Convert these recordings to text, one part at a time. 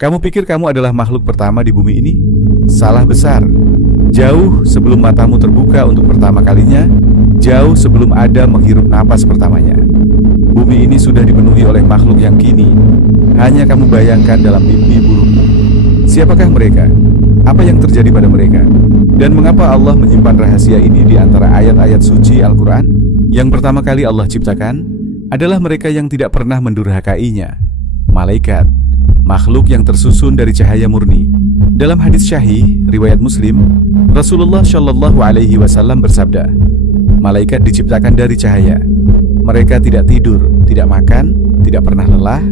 Kamu pikir kamu adalah makhluk pertama di bumi ini? Salah besar. Jauh sebelum matamu terbuka untuk pertama kalinya, jauh sebelum Adam menghirup napas pertamanya, bumi ini sudah dipenuhi oleh makhluk yang kini hanya kamu bayangkan dalam mimpi burukmu. Siapakah mereka? Apa yang terjadi pada mereka? Dan mengapa Allah menyimpan rahasia ini di antara ayat-ayat suci Al-Quran? Yang pertama kali Allah ciptakan adalah mereka yang tidak pernah mendurhakainya, malaikat, makhluk yang tersusun dari cahaya murni. Dalam hadis syahih riwayat Muslim, Rasulullah Shallallahu Alaihi Wasallam bersabda, malaikat diciptakan dari cahaya. Mereka tidak tidur, tidak makan, tidak pernah lelah.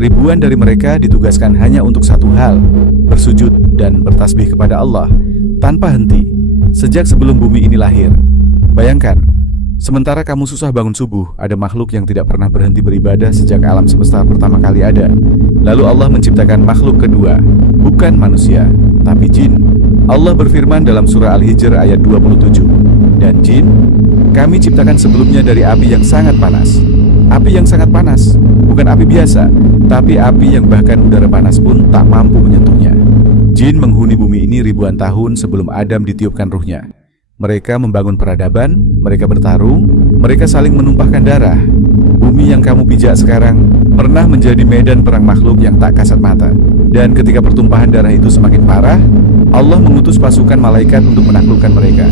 Ribuan dari mereka ditugaskan hanya untuk satu hal, bersujud dan bertasbih kepada Allah tanpa henti sejak sebelum bumi ini lahir. Bayangkan, sementara kamu susah bangun subuh, ada makhluk yang tidak pernah berhenti beribadah sejak alam semesta pertama kali ada. Lalu Allah menciptakan makhluk kedua, bukan manusia, tapi jin. Allah berfirman dalam surah Al-Hijr ayat 27, dan jin kami ciptakan sebelumnya dari api yang sangat panas. Api yang sangat panas, bukan api biasa, tapi api yang bahkan udara panas pun tak mampu menyentuhnya. Jin menghuni bumi ini ribuan tahun sebelum Adam ditiupkan ruhnya. Mereka membangun peradaban, mereka bertarung, mereka saling menumpahkan darah. Bumi yang kamu pijak sekarang pernah menjadi medan perang makhluk yang tak kasat mata. Dan ketika pertumpahan darah itu semakin parah, Allah mengutus pasukan malaikat untuk menaklukkan mereka.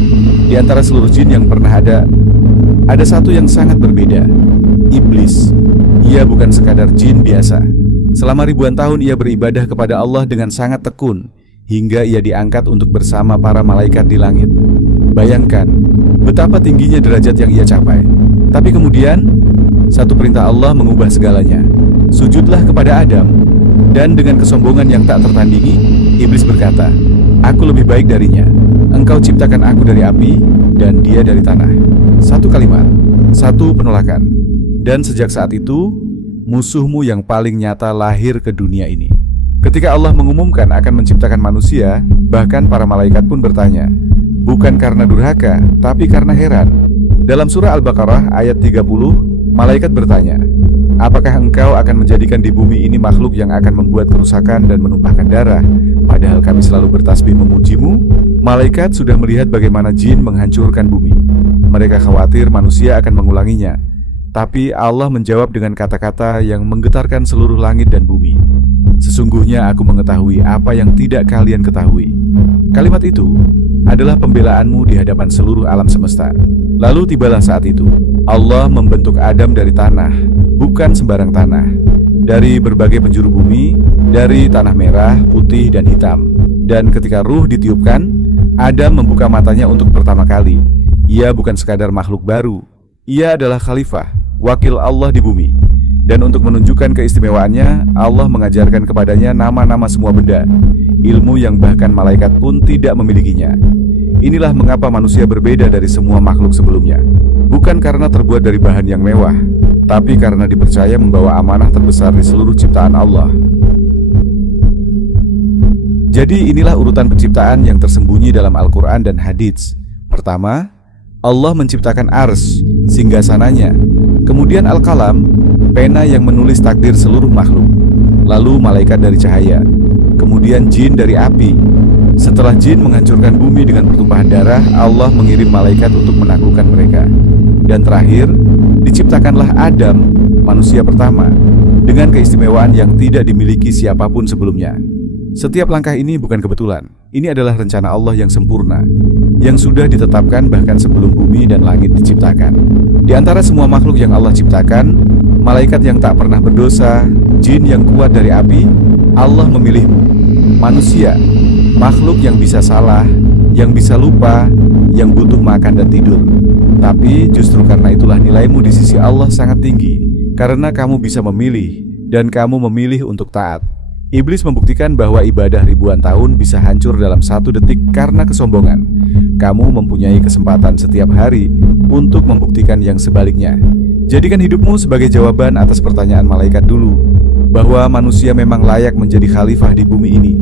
Di antara seluruh jin yang pernah ada satu yang sangat berbeda. Iblis. Ia bukan sekadar jin biasa. Selama ribuan tahun ia beribadah kepada Allah dengan sangat tekun, hingga ia diangkat untuk bersama para malaikat di langit. Bayangkan betapa tingginya derajat yang ia capai. Tapi kemudian satu perintah Allah mengubah segalanya. Sujudlah kepada Adam. Dan dengan kesombongan yang tak tertandingi, iblis berkata, aku lebih baik darinya. Engkau ciptakan aku dari api dan dia dari tanah. Satu kalimat, satu penolakan. Dan sejak saat itu, musuhmu yang paling nyata lahir ke dunia ini. Ketika Allah mengumumkan akan menciptakan manusia, bahkan para malaikat pun bertanya, bukan karena durhaka, tapi karena heran. Dalam surah Al-Baqarah ayat 30, malaikat bertanya, apakah engkau akan menjadikan di bumi ini makhluk yang akan membuat kerusakan dan menumpahkan darah, padahal kami selalu bertasbih memujimu? Malaikat sudah melihat bagaimana jin menghancurkan bumi. Mereka khawatir manusia akan mengulanginya. Tapi Allah menjawab dengan kata-kata yang menggetarkan seluruh langit dan bumi. Sesungguhnya aku mengetahui apa yang tidak kalian ketahui. Kalimat itu adalah pembelaanmu di hadapan seluruh alam semesta. Lalu tibalah saat itu. Allah membentuk Adam dari tanah, bukan sembarang tanah. Dari berbagai penjuru bumi, dari tanah merah, putih, dan hitam. Dan ketika ruh ditiupkan, Adam membuka matanya untuk pertama kali. Ia bukan sekadar makhluk baru. Ia adalah khalifah, wakil Allah di bumi. Dan untuk menunjukkan keistimewaannya, Allah mengajarkan kepadanya nama-nama semua benda, ilmu yang bahkan malaikat pun tidak memilikinya. Inilah mengapa manusia berbeda dari semua makhluk sebelumnya. Bukan karena terbuat dari bahan yang mewah, tapi karena dipercaya membawa amanah terbesar di seluruh ciptaan Allah. Jadi inilah urutan penciptaan yang tersembunyi dalam Al-Quran dan Hadits. Pertama, Allah menciptakan Arsy, singgasananya. Kemudian Al-Qalam, pena yang menulis takdir seluruh makhluk. Lalu malaikat dari cahaya. Kemudian jin dari api. Setelah jin menghancurkan bumi dengan pertumpahan darah, Allah mengirim malaikat untuk menaklukkan mereka. Dan terakhir, diciptakanlah Adam, manusia pertama, dengan keistimewaan yang tidak dimiliki siapapun sebelumnya. Setiap langkah ini bukan kebetulan. Ini adalah rencana Allah yang sempurna, yang sudah ditetapkan bahkan sebelum bumi dan langit diciptakan. Di antara semua makhluk yang Allah ciptakan, malaikat yang tak pernah berdosa, jin yang kuat dari api, Allah memilihmu. Manusia, makhluk yang bisa salah, yang bisa lupa, yang butuh makan dan tidur. Tapi justru karena itulah nilaimu di sisi Allah sangat tinggi, karena kamu bisa memilih, dan kamu memilih untuk taat. Iblis membuktikan bahwa ibadah ribuan tahun bisa hancur dalam 1 detik karena kesombongan. Kamu mempunyai kesempatan setiap hari untuk membuktikan yang sebaliknya. Jadikan hidupmu sebagai jawaban atas pertanyaan malaikat dulu, bahwa manusia memang layak menjadi khalifah di bumi ini.